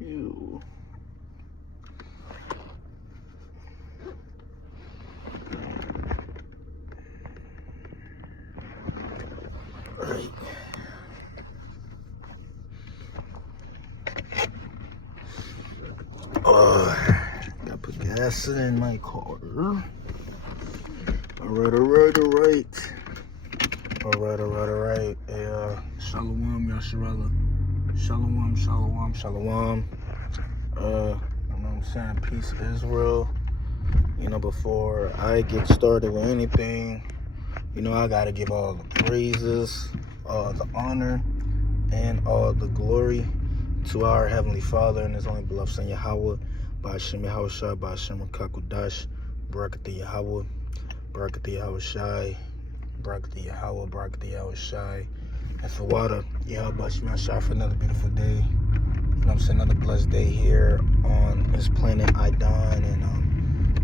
Ew. Right. Gotta put gas in my car. Alright. Hey, Shalom, Yasharella. Shalom. You know what I'm saying? Peace, Israel. You know, before I get started with anything, you know, I gotta give all the praises, all the honor, and all the glory to our Heavenly Father and His only beloved Son, Yahweh, Ba'ashem Yahushua, Ba'ashem Kakudash, Barakatah Yahweh, Barakatah Yahushai, Barakatah Yahweh, Barakatah Yahushai, and for water, Yahweh Ba'ashem Yahushai, for another beautiful day. You know what I'm saying? Another blessed day here on this planet Idon, and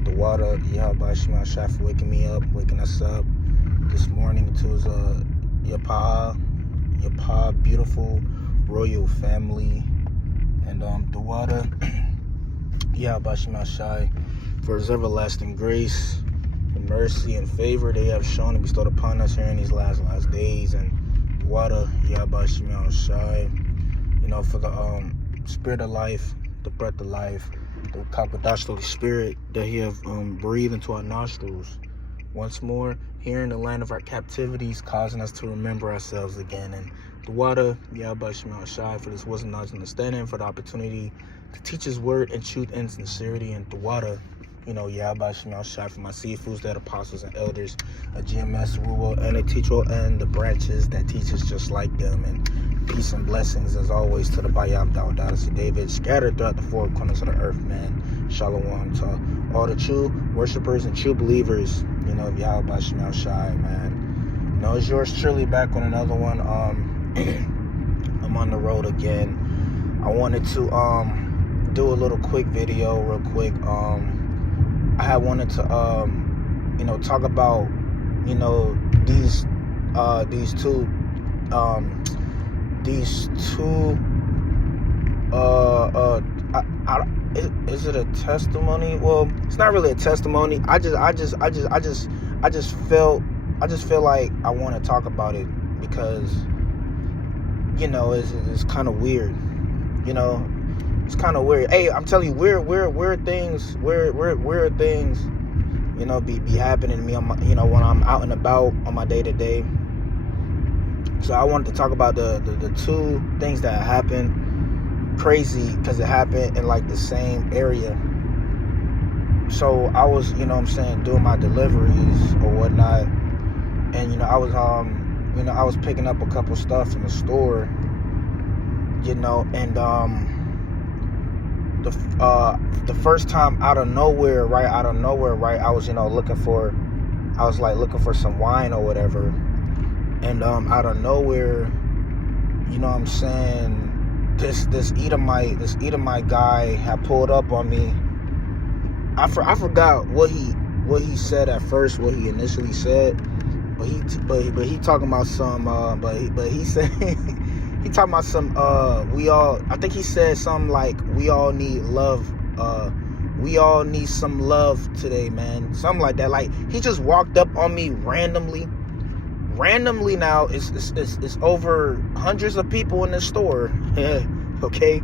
the water, Yahweh Ba'ashem Yahushai, for waking us up this morning to His Yapa, beautiful royal family, and the water, Yahweh Ba'ashem Yahushai, for His everlasting grace, and mercy, and favor they have shown and bestowed upon us here in these last days, and the water, Yahweh Ba'ashem Yahushai, you know, for the spirit of life, the breath of life, the Kakodash, Holy Spirit that He have breathed into our nostrils once more here in the land of our captivities, causing us to remember ourselves again. And the water, Yahweh Ba'ashem Yahushai, for this wisdom, knowledge, and understanding, for the opportunity to teach His word in truth and sincerity. And the water, you know, Yahweh Ba'ashem Yahushai, for my seafoods, that apostles and elders, a GMS, Ruel, and a teacher, and the branches that teach us just like them. And peace and blessings, as always, to the Bayam Dawdadasi David, scattered throughout the four corners of the earth, man. Shalom to all the true worshipers and true believers, you know, of Yahweh Ba'ashem Yahushai, man. You know, it's yours truly back on another one. I'm on the road again. I wanted to do a little quick video real quick. I had wanted to you know, talk about, you know, these two is it a testimony? Well, it's not really a testimony. I just feel like I want to talk about it because, you know, it's kind of weird. You know, it's kind of weird. Hey, I'm telling you, weird things, you know, be happening to me on my, you know, when I'm out and about on my day-to-day. So I wanted to talk about the two things that happened. Crazy, because it happened in like the same area. So I was, you know what I'm saying, doing my deliveries or whatnot, and, you know, I was I was picking up a couple stuff in the store, you know, and the first time out of nowhere, I was, you know, looking for some wine or whatever, and out of nowhere, you know what I'm saying, this Edomite guy had pulled up on me. I forgot what he said at first, what he initially said, but he talking about some but he said he talking about some I think he said something like, we all need love, we all need some love today, man, something like that. Like, he just walked up on me randomly. Now it's over hundreds of people in the store. Okay,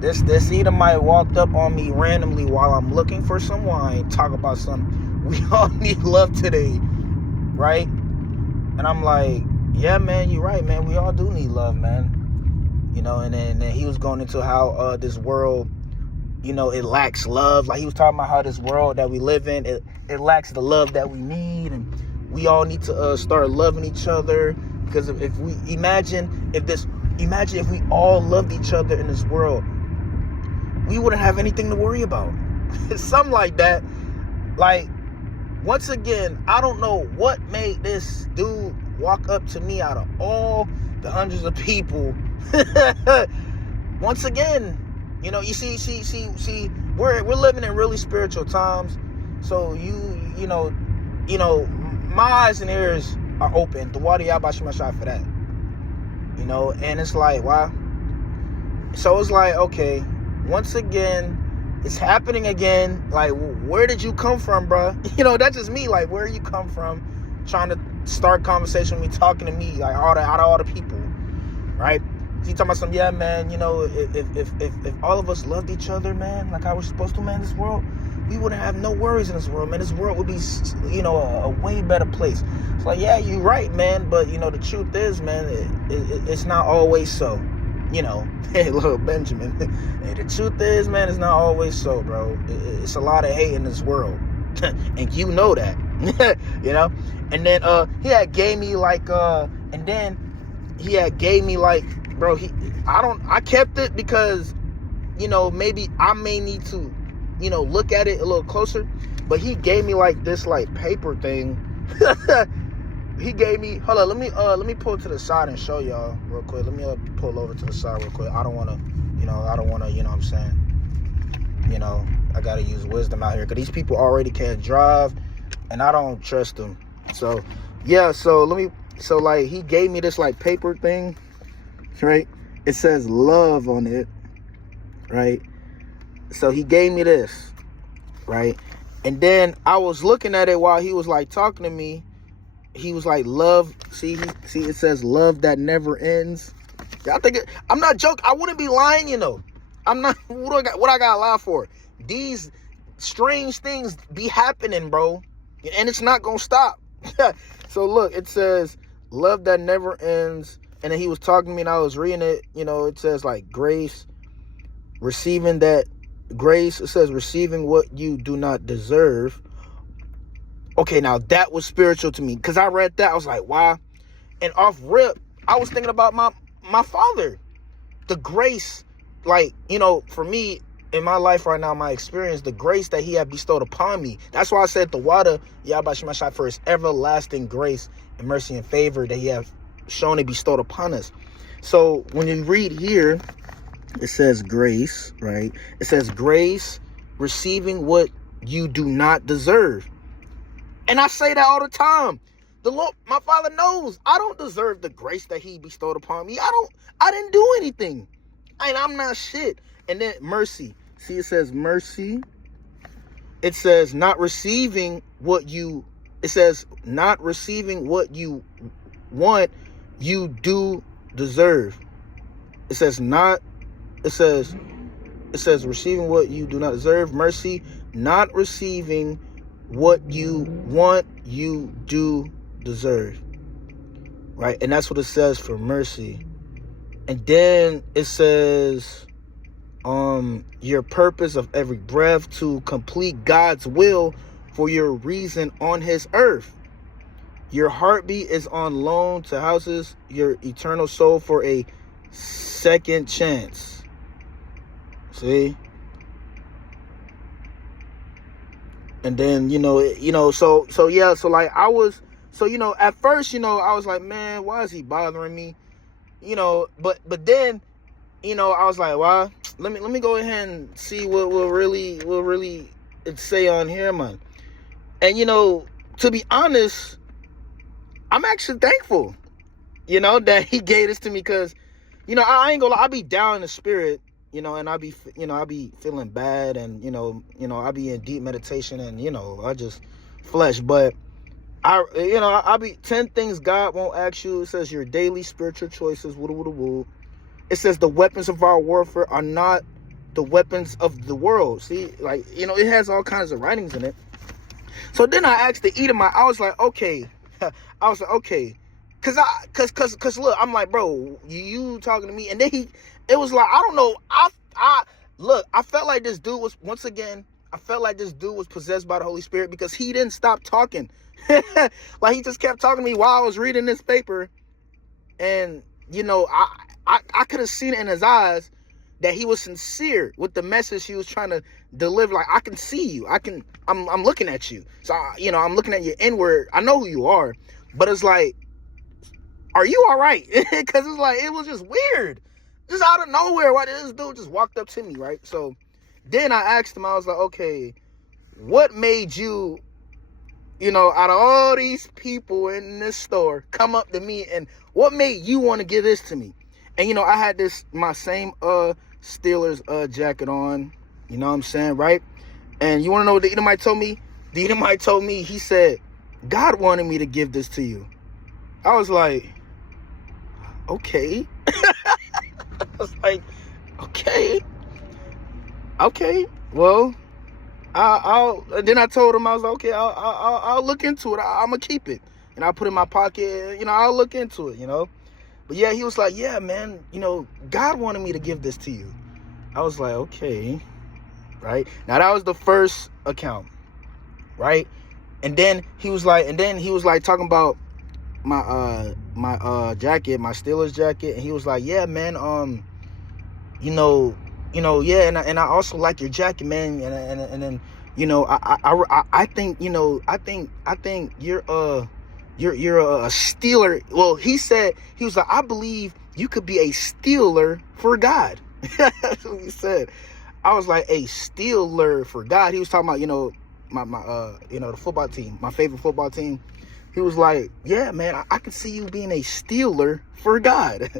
this Edomite walked up on me randomly while I'm looking for some wine, talk about some, we all need love today, right? And I'm like, yeah, man, you're right, man, we all do need love, man. You know, and then he was going into how this world, you know, it lacks love. Like, he was talking about how this world that we live in, it lacks the love that we need, and we all need to start loving each other, because if we imagine if we all loved each other in this world, we wouldn't have anything to worry about. Something like that. Like, once again, I don't know what made this dude walk up to me out of all the hundreds of people. Once again, you know, you see, we're living in really spiritual times. So you know, my eyes and ears are open. The water Yabashima shot for that. You know, and it's like, wow. So it's like, okay, once again, it's happening again. Like, where did you come from, bro? You know, that's just me. Like, where you come from, trying to start conversation with me, talking to me, like out of all the people, right? So you talking about something, yeah, man, you know, if all of us loved each other, man, like how we're supposed to, man, this world, we wouldn't have no worries in this world, man. This world would be, you know, a way better place. It's like, yeah, you're right, man, but, you know, the truth is, man, it's not always so, you know. Hey, little Benjamin, hey, the truth is, man, it's not always so, bro. It's a lot of hate in this world, and you know that. You know. And then he had gave me like bro, I kept it because, you know, maybe I may need to, you know, look at it a little closer. But he gave me like this like paper thing. He gave me, hold on, let me pull to the side and show y'all real quick. Let me pull over to the side real quick. I don't wanna, you know what I'm saying? You know, I gotta use wisdom out here, because these people already can't drive and I don't trust them. So yeah, so like he gave me this like paper thing, right? It says love on it, right? So he gave me this, right? And then I was looking at it while he was like talking to me. He was like, love, see, it says love that never ends. Y'all think I'm not joking. I wouldn't be lying, you know. I'm not, what I got to lie for? These strange things be happening, bro. And it's not going to stop. So look, it says love that never ends. And then he was talking to me and I was reading it. You know, it says like grace, receiving that grace. It says receiving what you do not deserve. Okay, now that was spiritual to me, because I read that. I was like, wow. And off rip, I was thinking about my father. The grace, like, you know, for me, in my life right now, my experience, the grace that he had bestowed upon me. That's why I said the water, Yabashimashai, for his everlasting grace and mercy and favor that he has shown and bestowed upon us. So when you read here, it says grace, right? It says grace, receiving what you do not deserve. And I say that all the time. The Lord, my Father knows I don't deserve the grace that he bestowed upon me. I didn't do anything. And I'm not shit. And then mercy. See, it says mercy. It says not receiving what you want, you do deserve. It says receiving what you do not deserve. Mercy, not receiving what you want, you do deserve. Right? And that's what it says for mercy. And then it says your purpose of every breath to complete God's will for your reason on his earth. Your heartbeat is on loan to houses your eternal soul for a second chance. See? And then, so like at first, I was like, man, why is he bothering me? But then, I was like, well, let me go ahead and see what will really it say on here, man. And, to be honest, I'm actually thankful, that he gave this to me, because, I ain't gonna lie, I be down in the spirit, and I be feeling bad, and, I be in deep meditation, and, I just flesh. But I be 10 things God won't ask you. It says your daily spiritual choices. Woo. It says the weapons of our warfare are not the weapons of the world. See, like, it has all kinds of writings in it. So then I asked the Edomite. I was like, okay. Cause look, I'm like, bro, you talking to me? And then it was like, I don't know. I felt like this dude was, once again, possessed by the Holy Spirit, because he didn't stop talking. Like, he just kept talking to me while I was reading this paper. And, I could have seen it in his eyes that he was sincere with the message he was trying to deliver. Like, I can see you. I'm looking at you. So, I'm looking at your inward. I know who you are. But it's like, are you all right? Because it's like, it was just weird. Just out of nowhere, why this dude just walked up to me, right? So then I asked him, I was like, okay, what made you, out of all these people in this store, come up to me, and what made you want to give this to me? And, I had my same Steelers jacket on, you know what I'm saying, right? And you want to know what the Edomite told me? The Edomite told me, he said, God wanted me to give this to you. I was like, okay. I was like, okay, well, then I told him, I was like, okay, I'll look into it. I'm gonna keep it, and I'll put it in my pocket. I'll look into it. But yeah, he was like, yeah, man, God wanted me to give this to you. I was like, okay, right. Now that was the first account, right? And then he was like, talking about my jacket, my Steelers jacket, and he was like, yeah, man, yeah, and I also like your jacket, man, and then I think I think you're a Steeler. Well, he was like, I believe you could be a Steeler for God. That's what he said. I was like, a Steeler for God. He was talking about my the football team, my favorite football team. He was like, yeah, man, I can see you being a Steeler for God.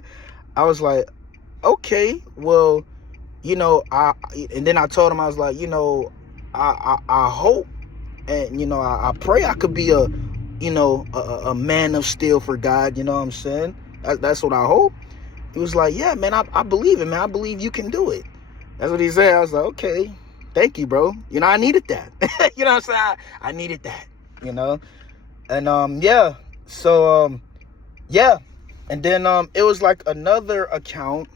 I was like, okay, well, and then I told him, I was like, I hope, and, I pray I could be a man of steel for God. You know what I'm saying? That's what I hope. He was like, yeah, man, I believe it, man. I believe you can do it. That's what he said. I was like, okay, thank you, bro. I needed that. You know what I'm saying? I needed that, and, yeah, so, yeah. And then, it was like another account.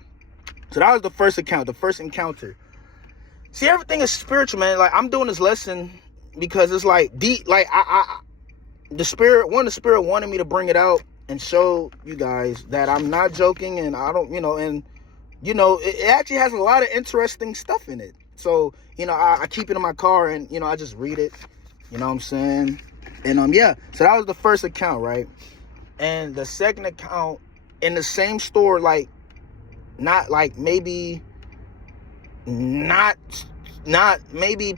So that was the first account, the first encounter. See, everything is spiritual, man. Like, I'm doing this lesson because it's like deep. Like, the Spirit wanted me to bring it out and show you guys that I'm not joking, and I don't, it actually has a lot of interesting stuff in it. So, I keep it in my car, and, I just read it. You know what I'm saying? And, yeah. So that was the first account, right? And the second account in the same store, like, not like maybe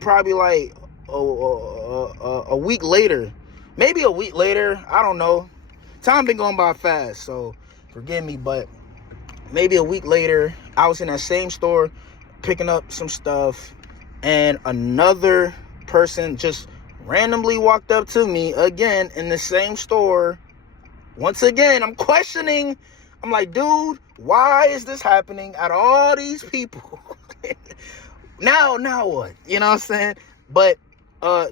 probably like a week later, I don't know. Time been going by fast, so forgive me, but maybe a week later, I was in that same store picking up some stuff, and another person just randomly walked up to me again in the same store. Once again, I'm questioning. I'm like, dude, why is this happening at all these people? Now what? You know what I'm saying? But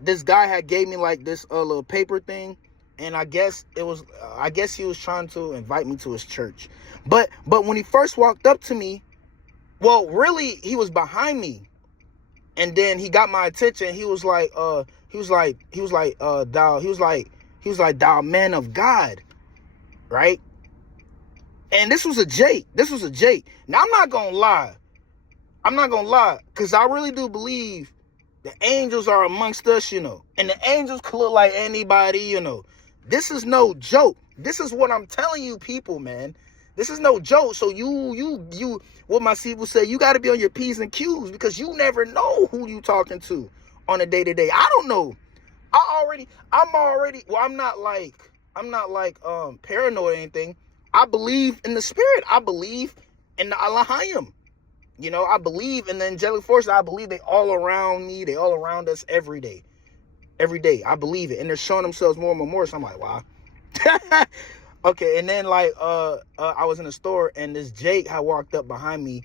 this guy had gave me like this little paper thing, and I guess he was trying to invite me to his church. But when he first walked up to me, well, really, he was behind me, and then he got my attention. He was like, thou man of God, right? And this was a Jake. Now, I'm not going to lie, because I really do believe the angels are amongst us, and the angels could look like anybody, This is no joke. This is what I'm telling you, people, man. This is no joke. So you, what my people say, you got to be on your P's and Q's, because you never know who you talking to on a day-to-day. I don't know. I'm not like paranoid or anything. I believe in the Spirit. I believe in the Elohim. I believe in the angelic forces. I believe they all around me. They all around us every day. Every day. I believe it. And they're showing themselves more and more. So I'm like, wow. Okay. And then I was in the store, and this Jake had walked up behind me.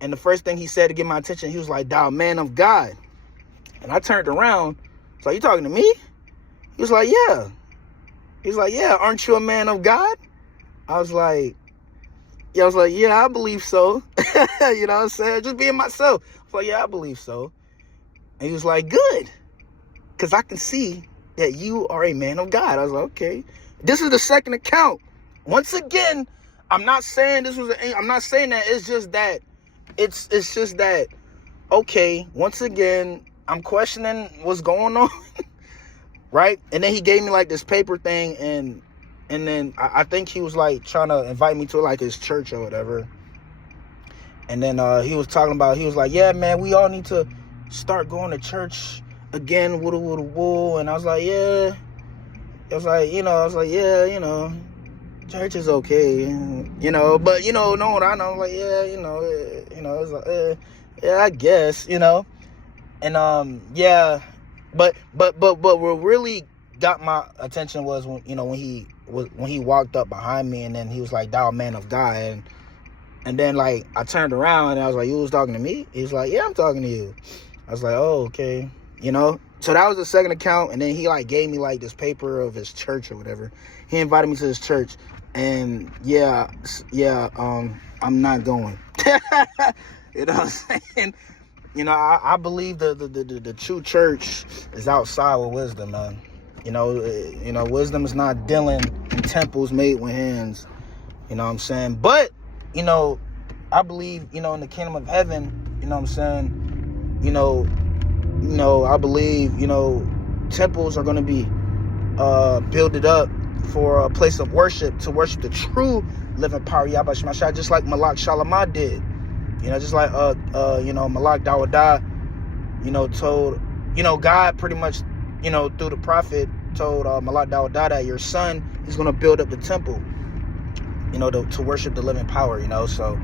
And the first thing he said to get my attention, he was like, thou man of God. And I turned around. So, you talking to me? He was like, yeah. He's like, yeah, aren't you a man of God? I was like, yeah, I believe so. You know what I'm saying? Just being myself. I was like, yeah, I believe so. And he was like, good. Because I can see that you are a man of God. I was like, okay. This is the second account. Once again, I'm not saying I'm not saying that. It's just that, it's just that, okay, once again, I'm questioning what's going on. Right? And then he gave me like this paper thing, and And then I think he was like trying to invite me to like his church or whatever. And then he was talking about, he was like, yeah, man, we all need to start going to church again, woo. And I was like, yeah. I was like, yeah, church is okay, but know what I know, like, yeah, it's like, yeah, I guess, and yeah, but what really got my attention was when he walked up behind me, and then he was like, "Thou man of God," and then like I turned around and I was like, "You was talking to me?" He was like, "Yeah, I'm talking to you." I was like, "Oh, okay," So that was the second account, and then he like gave me like this paper of his church or whatever. He invited me to his church, and yeah, I'm not going. You know what I'm saying? I believe the true church is outside with wisdom, man. Wisdom is not dealing in temples made with hands. You know what I'm saying? But, I believe, in the kingdom of heaven, you know what I'm saying? I believe, temples are going to be builded up for a place of worship, to worship the true living power, Yahweh Shemashah, just like Malak Shalamah did. Just like, Malak Dawadah, told, God pretty much, through the prophet told Malak Dawadah that your son is going to build up the temple, to worship the living power, so,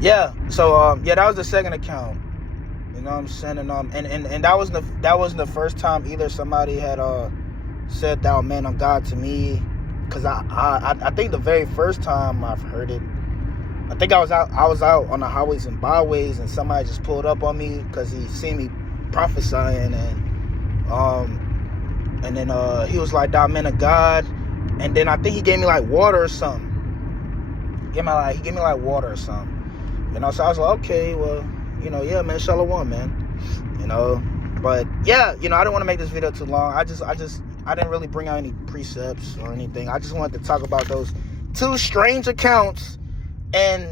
yeah. So, that was the second account. You know what I'm saying? And that wasn't the first time either somebody had said thou man of God to me, because I think the very first time I've heard it, I think I was out on the highways and byways, and somebody just pulled up on me because he seen me prophesying, and then he was like, thou man of God, and then I think he gave me like water or something. He gave me like water or something. So I was like, okay, well, yeah, man, shalom, man. But yeah, I didn't want to make this video too long. I didn't really bring out any precepts or anything. I just wanted to talk about those two strange accounts, and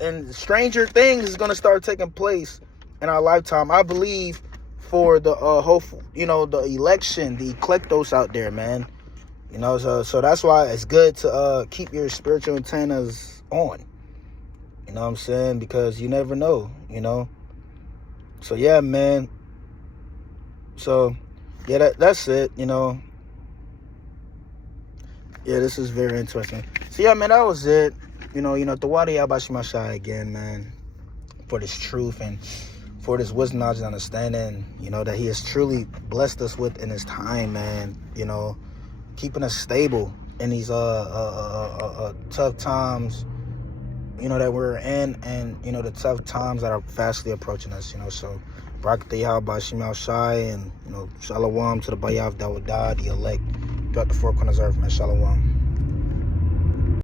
and stranger things is gonna start taking place in our lifetime, I believe, for the the election, the electos out there, man. So that's why it's good to keep your spiritual antennas on. You know what I'm saying? Because you never know, So, yeah, man. So, yeah, that's it, Yeah, this is very interesting. So, yeah, man, that was it. Tawadi Yahweh Shemashah again, man, for this truth and for this wisdom, knowledge, and understanding, that he has truly blessed us with in this time, man, keeping us stable in these tough times, that we're in, and, the tough times that are fastly approaching us, So, Barak Yahweh Shemashah, and, Shalom to the Bayav Dawadah, the elect, throughout the four corners of earth, man. Shalom.